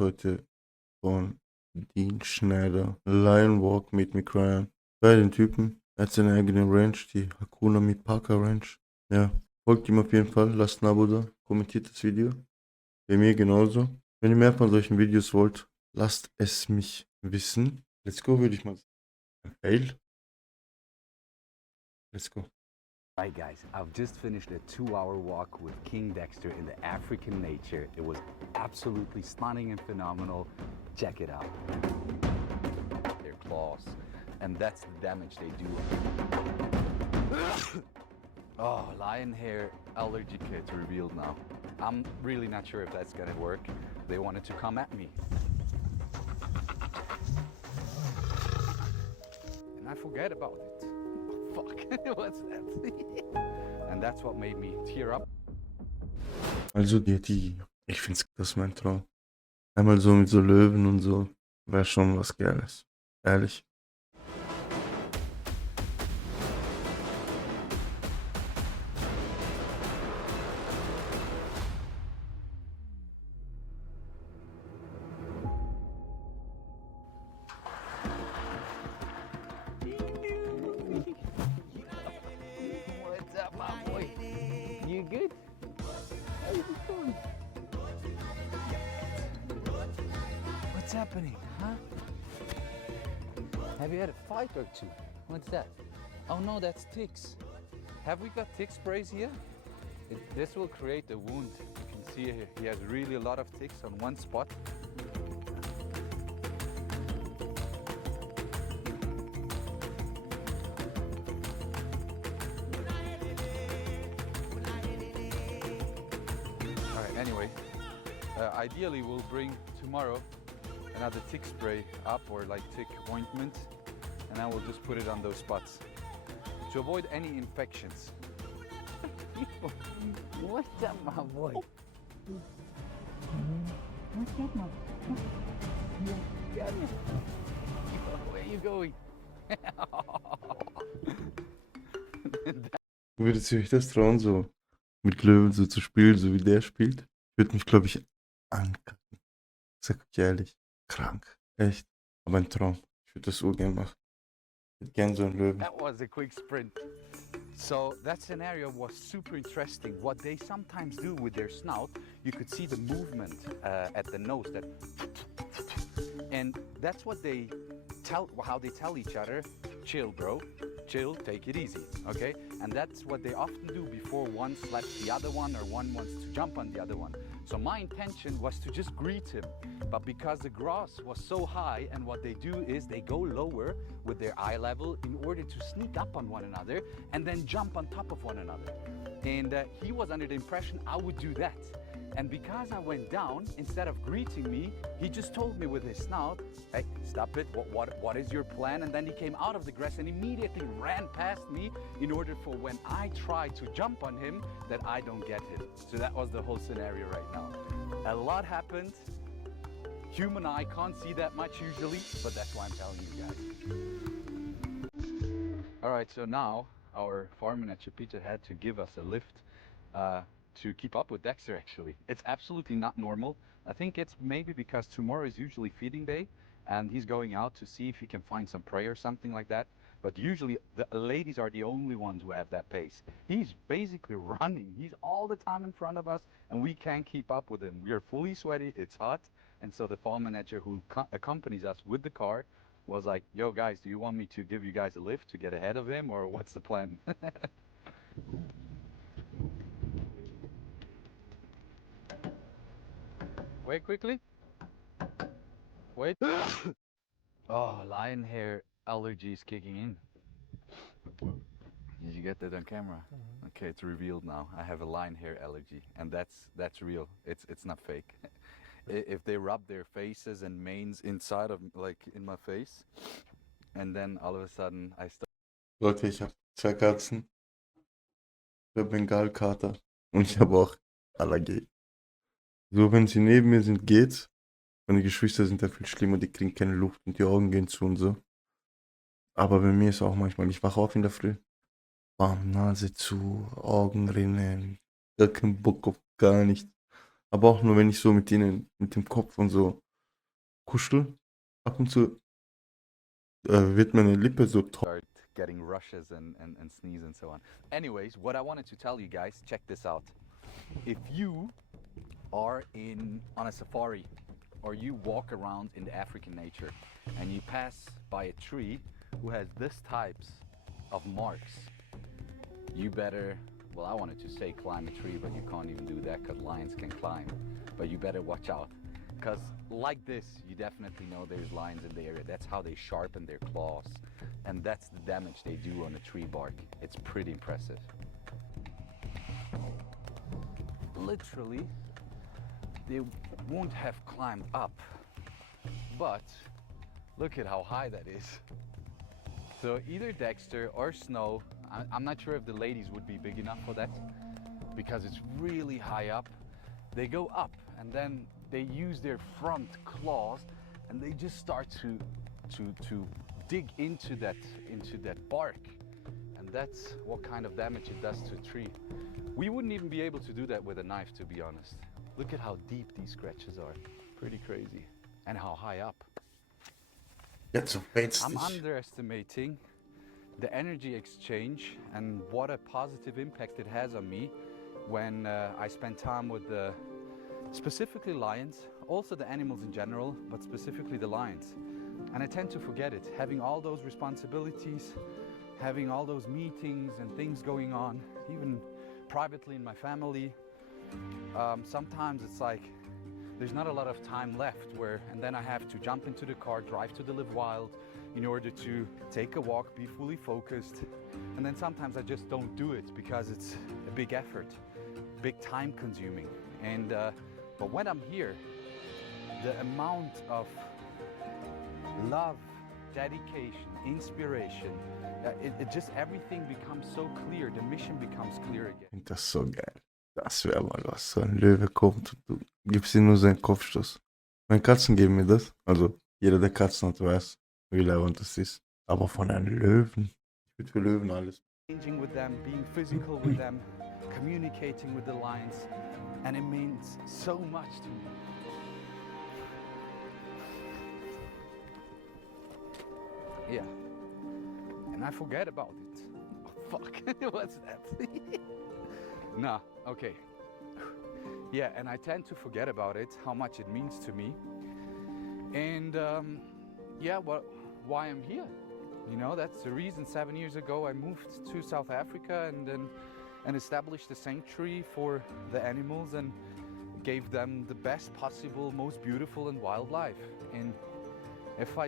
heute von Dean Schneider. Lion Walk Made Me Cry. Bei den Typen. Er hat seine eigene Ranch, die Hakuna mit Parker Ranch. Ja, folgt ihm auf jeden Fall, lasst ein Abo da, kommentiert das Video. Bei mir genauso. Wenn ihr mehr von solchen Videos wollt, lasst es mich wissen. Let's go, würde ich mal sagen. Fail. Let's go. Alright guys, I've just finished a 2-hour walk with King Dexter in the African nature. It was absolutely stunning and phenomenal. Check it out. Their claws. And that's the damage they do. Oh, lion hair allergy kit revealed now. I'm really not sure if that's gonna work. They wanted to come at me. And I forget about it. Fuck, what's that? And that's what made me tear up. Also ich find's, das ist mein Traum. Einmal so mit so Löwen und so, wäre schon was Geiles. Ehrlich. What's up, my boy? You good? How you doing? What's happening, huh? Have you had a fight or two? What's that? Oh no, that's ticks. Have we got tick sprays here? This will create a wound. You can see he has really a lot of ticks on one spot. Anyway, ideally we'll bring tomorrow another tick spray up or like tick ointment, and I will just put it on those spots to avoid any infections. What's up, my boy? What's up, my boy? Where are you going? Würdet ihr euch das trauen, so mit Löwen so zu spielen, so wie der spielt? Würde mich, glaube ich, ankacken. Sag ich ehrlich. Krank. Echt. Aber ein Traum. Ich würde das urgern machen. Ich hätte gern so einen Löwen. That was a quick sprint. So that scenario was super interesting. What they sometimes do with their snout, you could see the movement at the nose, that, and that's what they how they tell each other, chill bro, chill, take it easy, okay? And that's what they often do before one slaps the other one or one wants to jump on the other one. So my intention was to just greet him, but because the grass was so high, and what they do is they go lower with their eye level in order to sneak up on one another and then jump on top of one another. And he was under the impression I would do that. And because I went down, instead of greeting me, he just told me with his snout, hey, stop it, what is your plan? And then he came out of the grass and immediately ran past me in order for when I try to jump on him, that I don't get him. So that was the whole scenario right now. A lot happened. Human eye can't see that much usually, but that's why I'm telling you guys. All right, so now our farm manager Peter had to give us a lift to keep up with Dexter. Actually, it's absolutely not normal. I think it's maybe because tomorrow is usually feeding day and he's going out to see if he can find some prey or something like that. But usually the ladies are the only ones who have that pace. He's basically running. He's all the time in front of us and we can't keep up with him. We are fully sweaty, it's hot. And so the farm manager who accompanies us with the car was like, yo guys, do you want me to give you guys a lift to get ahead of him, or what's the plan? Wait quickly. Wait. Oh, lion hair allergy is kicking in. Did you get that on camera? Okay, it's revealed now. I have a lion hair allergy, and that's real. It's not fake. If they rub their faces and manes inside of, like, in my face, and then all of a sudden I start. Leute, ich habe 2 Katzen, ich habe Bengalkater und ich habe auch Allergie. So, wenn sie neben mir sind, geht's. Meine Geschwister sind da viel schlimmer, die kriegen keine Luft und die Augen gehen zu und so. Aber bei mir ist auch manchmal, ich wache auf in der Früh, bam, Nase zu, Augenrinne, gar keinen Bock auf gar nichts. Aber auch nur, wenn ich so mit denen, mit dem Kopf und so kuschel. Ab und zu wird meine Lippe so start getting rushes and sneeze and so on. Anyways, what I wanted to tell you guys, check this out. If you are on a safari or you walk around in the African nature and you pass by a tree who has this types of marks, you better, well, I wanted to say climb a tree, but you can't even do that because lions can climb. But you better watch out, because like this, you definitely know there's lions in the area. That's how they sharpen their claws, and that's the damage they do on a tree bark. It's pretty impressive. Literally, they won't have climbed up, but look at how high that is. So either Dexter or Snow, I'm not sure if the ladies would be big enough for that, because it's really high up. They go up and then they use their front claws and they just start to dig into that bark, and that's what kind of damage it does to a tree. We wouldn't even be able to do that with a knife, to be honest. Look at how deep these scratches are. Pretty crazy. And how high up. Jetzt so fetzt I'm dich. underestimating the energy exchange and what a positive impact it has on me when I spend time with the specifically lions, also the animals in general, but specifically the lions. And I tend to forget it, having all those responsibilities, having all those meetings and things going on, even privately in my family. Sometimes it's like there's not a lot of time left and then I have to jump into the car, drive to the Live Wild in order to take a walk, be fully focused. And then sometimes I just don't do it because it's a big effort, big time consuming. And but when I'm here, the amount of love, dedication, inspiration, it just everything becomes so clear. The mission becomes clear again. Ich finde das so geil. Das wäre mal was. So ein Löwe kommt und du gibst ihm nur seinen Kopfstoß. Meine Katzen geben mir das. Also jeder, der Katzen hat, weiß, wie leibend das ist. Aber von einem Löwen. Ich würde für Löwen alles. Changing with them, being physical with them, communicating with the lions, and it means so much to me. Yeah, and I forget about it. Oh, fuck, what's that? Nah, okay. Yeah, and I tend to forget about it, how much it means to me. And yeah, why I'm here. You know, that's the reason 7 years ago I moved to South Africa and established a sanctuary for the animals and gave them the best possible, most beautiful and wild life. And if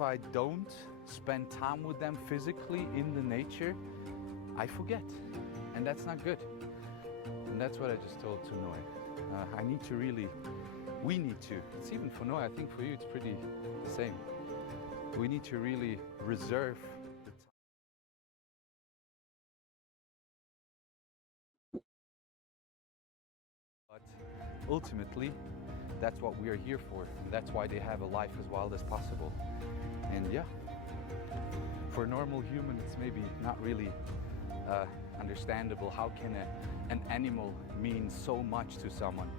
I don't spend time with them physically in the nature, I forget, and that's not good. And that's what I just told to Noe. I need to really, we need to, it's even for Noe, I think for you it's pretty the same. We need to really reserve the time. But ultimately, that's what we are here for. That's why they have a life as wild as possible. And yeah, for a normal human, it's maybe not really understandable. How can an animal mean so much to someone?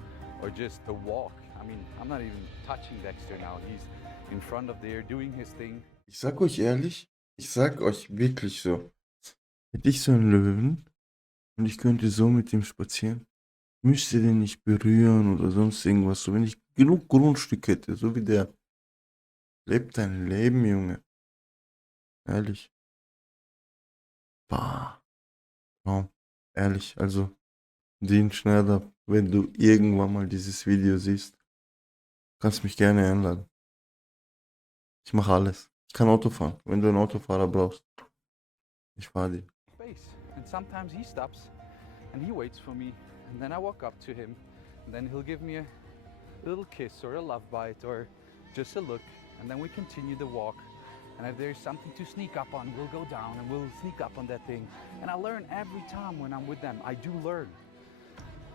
Or just a walk. I mean, I'm not even touching Dexter now. He's in front of there doing his thing. Ich sag euch ehrlich, ich sag euch wirklich so. Hätte ich so einen Löwen und ich könnte so mit ihm spazieren, müsste den nicht berühren oder sonst irgendwas. So, wenn ich genug Grundstück hätte, so wie der. Lebt dein Leben, Junge. Ehrlich. Bah. Wow. Ehrlich, also, Dean Schneider, wenn du irgendwann mal dieses Video siehst, kannst mich gerne einladen. Ich mache alles. Ich kann Auto fahren. Wenn du einen Autofahrer brauchst, ich fahre dir. Space. And sometimes he stops and he waits for me. And then I walk up to him. And then he'll give me a little kiss or a love bite or just a look. And then we continue the walk. And if there's something to sneak up on, we'll go down and we'll sneak up on that thing. And I learn every time when I'm with them. I do learn.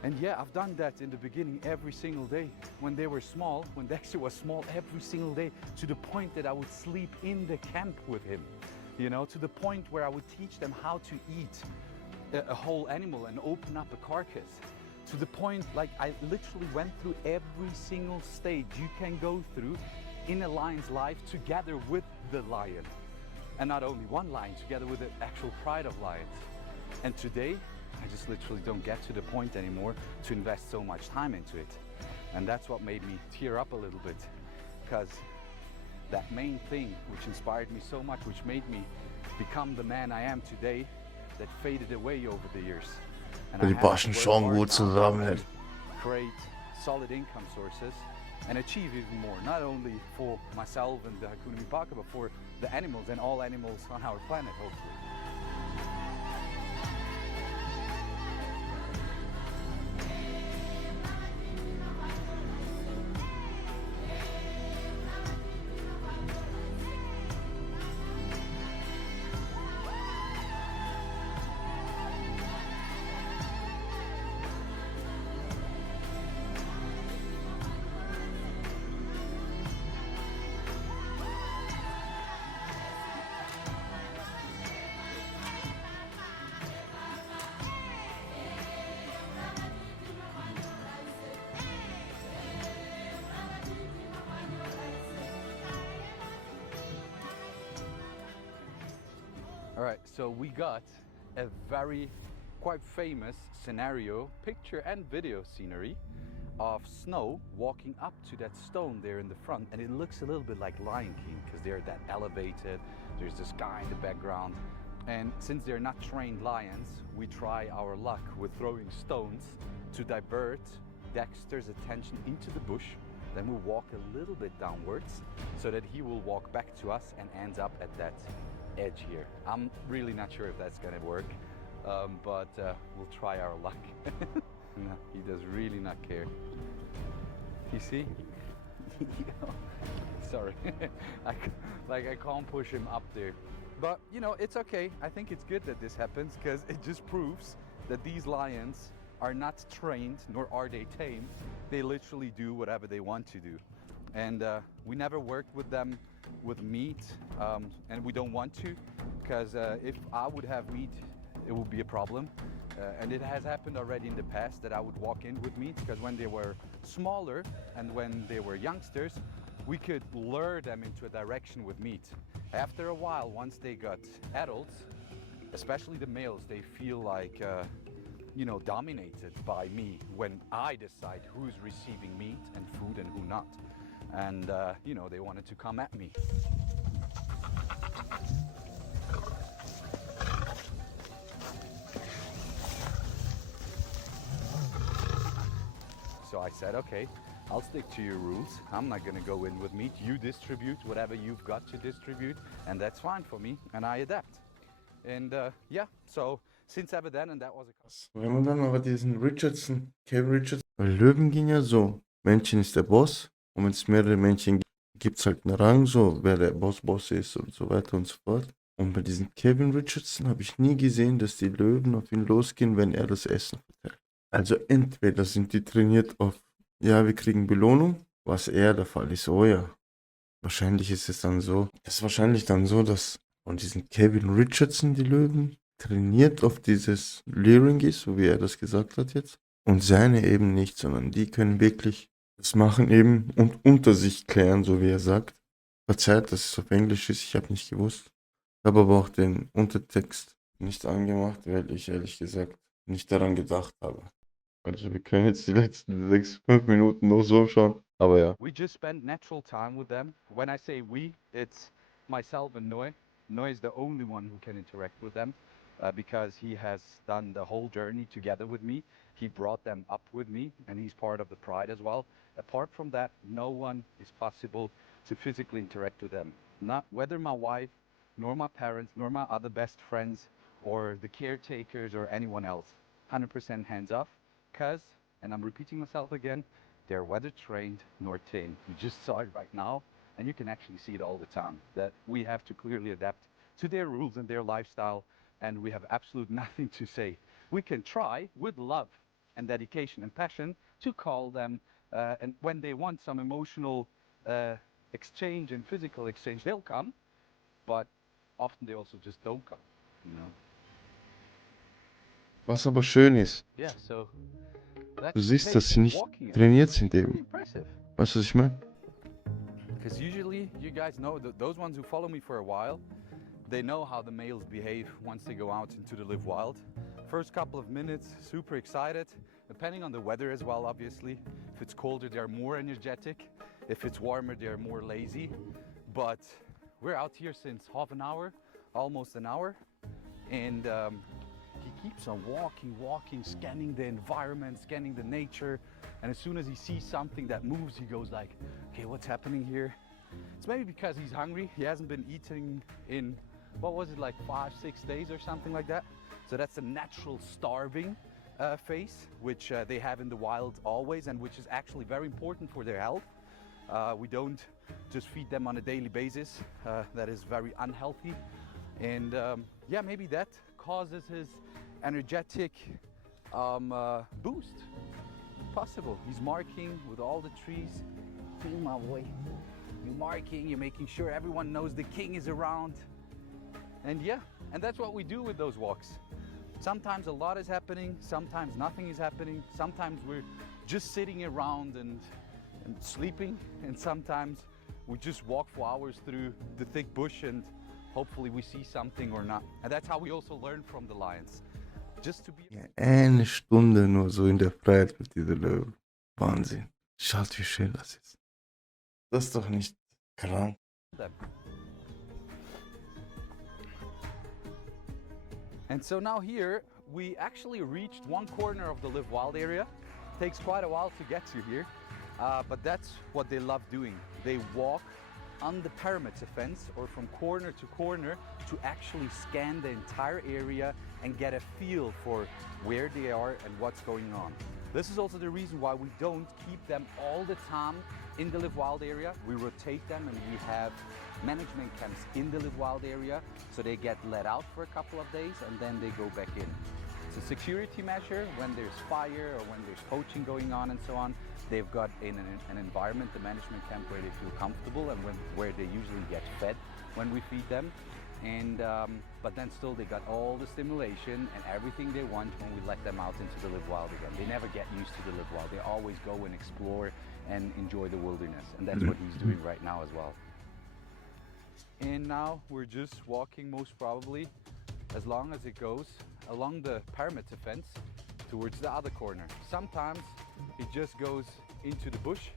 And yeah, I've done that in the beginning every single day. When they were small, when Dexter was small, every single day, to the point that I would sleep in the camp with him. You know, to the point where I would teach them how to eat a whole animal and open up a carcass. To the point, like, I literally went through every single stage you can go through in a lion's life together with the lion. And not only one lion, together with the actual pride of lions. And today, I just literally don't get to the point anymore to invest so much time into it. And that's what made me tear up a little bit, because that main thing which inspired me so much, which made me become the man I am today, that faded away over the years. And I Die had to passen work schon hard gut now zusammen. to create solid income sources and achieve even more, not only for myself and the Hakuna Mipaka, but for the animals and all animals on our planet, hopefully. All right, so we got a very quite famous scenario, picture and video scenery of Snow walking up to that stone there in the front, and it looks a little bit like Lion King because they're that elevated, there's the sky in the background, and since they're not trained lions, we try our luck with throwing stones to divert Dexter's attention into the bush. Then we walk a little bit downwards so that he will walk back to us and ends up at that edge here. I'm really not sure if that's gonna work, but we'll try our luck. No, he does really not care. You see? Sorry, I can't push him up there. But you know, it's okay. I think it's good that this happens because it just proves that these lions are not trained, nor are they tamed. They literally do whatever they want to do. And we never worked with them with meat, and we don't want to, because if I would have meat, it would be a problem. And it has happened already in the past that I would walk in with meat, because when they were smaller and when they were youngsters, we could lure them into a direction with meat. After a while, once they got adults, especially the males, they feel like you know, dominated by me when I decide who's receiving meat and food and who not. And you know, they wanted to come at me. So I said, okay, I'll stick to your rules. I'm not gonna go in with meat. You distribute whatever you've got to distribute, and that's fine for me, and I adapt. And yeah, so since ever then, and that was a... Wenn man dann aber diesen Kevin Richardson, weil Löwen ging ja so, Männchen ist der Boss, und wenn es mehrere Männchen gibt, gibt es halt einen Rang, so, wer der Boss ist und so weiter und so fort. Und bei diesem Kevin Richardson habe ich nie gesehen, dass die Löwen auf ihn losgehen, wenn er das Essen verteilt. Also entweder sind die trainiert auf, ja, wir kriegen Belohnung, was eher der Fall ist, oh ja. Wahrscheinlich ist es dann so, das ist wahrscheinlich dann so, dass von diesem Kevin Richardson die Löwen trainiert auf dieses Leering ist, so wie er das gesagt hat jetzt. Und seine eben nicht, sondern die können wirklich das machen eben und unter sich klären, so wie er sagt. Verzeiht, dass es auf Englisch ist, ich habe nicht gewusst. Habe aber auch den Untertext nicht angemacht, weil ich ehrlich gesagt nicht daran gedacht habe. Also wir können jetzt die letzten 5 Minuten noch so schauen, aber ja. We just spend natural time with them. When I say we, it's myself and Noe. Noe is the only one who can interact with them because he has done the whole journey together with me. He brought them up with me, and he's part of the pride as well. Apart from that, no one is possible to physically interact with them. Not whether my wife, nor my parents, nor my other best friends, or the caretakers, or anyone else. 100% hands off, because, and I'm repeating myself again, they're whether trained nor tamed. You just saw it right now, and you can actually see it all the time, that we have to clearly adapt to their rules and their lifestyle, and we have absolutely nothing to say. We can try with love and dedication and passion to call them, and when they want some emotional exchange and physical exchange, they'll come, but often they also just don't come, you know. Was aber schön ist, Yeah, so du siehst, dass sie nicht trainiert sind eben. Weißt du, was ich meine? Because usually, you guys know, those ones who follow me for a while, they know how the males behave once they go out into the live wild. First couple of minutes, super excited, depending on the weather as well, obviously. If it's colder, they're more energetic. If it's warmer, they're more lazy. But we're out here since half an hour, almost an hour, and he keeps on walking, scanning the environment, scanning the nature, and as soon as he sees something that moves, he goes like, okay, what's happening here? It's maybe because he's hungry. He hasn't been eating in, what was it, like 5-6 days or something like that. So that's a natural starving phase, which they have in the wild always, and which is actually very important for their health. We don't just feed them on a daily basis. That is very unhealthy. And yeah, maybe that causes his energetic boost. Possible. He's marking with all the trees. Hey, my boy. You're marking, you're making sure everyone knows the king is around. And yeah, and that's what we do with those walks. Sometimes a lot is happening, sometimes nothing is happening, sometimes we're just sitting around and sleeping, and sometimes we just walk for hours through the thick bush and hopefully we see something or not. And that's how we also learn from the lions. Just to be... Ja, eine Stunde nur so in der Freiheit mit dieser Löwen. Wahnsinn. Schaut, wie schön das ist. Das ist doch nicht krank. And so now here, we actually reached one corner of the live wild area. Takes quite a while to get to here, but that's what they love doing. They walk on the perimeter fence or from corner to corner to actually scan the entire area and get a feel for where they are and what's going on. This is also the reason why we don't keep them all the time in the live wild area. We rotate them and we have management camps in the live wild area, so they get let out for a couple of days and then they go back in. It's a security measure when there's fire or when there's poaching going on and so on. They've got an environment, the management camp, where they feel comfortable and where they usually get fed when we feed them. And but then still they got all the stimulation and everything they want when we let them out into the live wild again. They never get used to the live wild. They always go and explore and enjoy the wilderness, and that's what he's doing right now as well. And now we're just walking, most probably, as long as it goes, along the perimeter fence towards the other corner. Sometimes it just goes into the bush,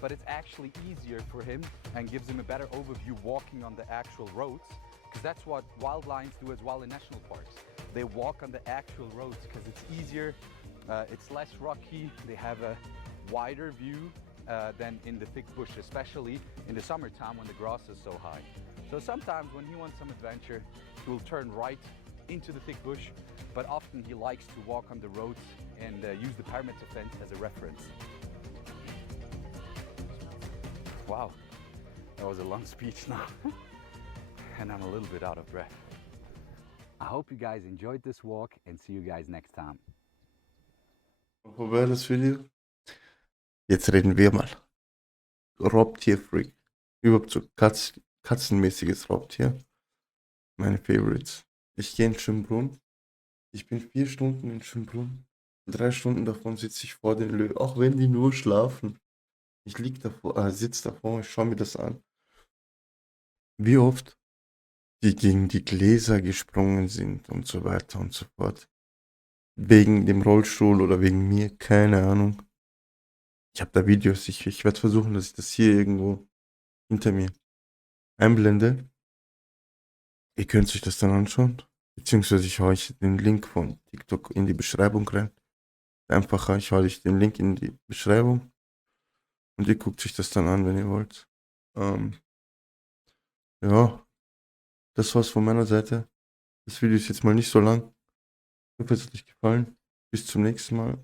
but it's actually easier for him and gives him a better overview walking on the actual roads, because that's what wild lions do as well in national parks. They walk on the actual roads because it's easier, it's less rocky, they have a wider view than in the thick bush, especially in the summertime when the grass is so high. So sometimes when he wants some adventure, he will turn right into the thick bush, but often he likes to walk on the roads and use the perimeter fence as a reference. Wow, that was a long speech now. And I'm a little bit out of breath. I hope you guys enjoyed this walk and see you guys next time. Vorbei das Video. Jetzt reden wir mal. Raubtierfreak. Überhaupt so katzenmäßiges Raubtier. Meine Favorites. Ich gehe in den Schwimmbrunnen. Ich bin 4 Stunden in Schwimmbrunnen. 3 Stunden davon sitze ich vor den Löwen. Auch wenn die nur schlafen. Ich sitze davor, ich schaue mir das an. Wie oft die gegen die Gläser gesprungen sind und so weiter und so fort. Wegen dem Rollstuhl oder wegen mir, keine Ahnung. Ich habe da Videos, ich werde versuchen, dass ich das hier irgendwo hinter mir einblende. Ihr könnt euch das dann anschauen. Beziehungsweise ich hau euch den Link von TikTok in die Beschreibung rein. Einfacher, ich hau euch den Link in die Beschreibung. Und ihr guckt euch das dann an, wenn ihr wollt. Ja, das war's von meiner Seite. Das Video ist jetzt mal nicht so lang. Ich hoffe, es hat euch gefallen. Bis zum nächsten Mal.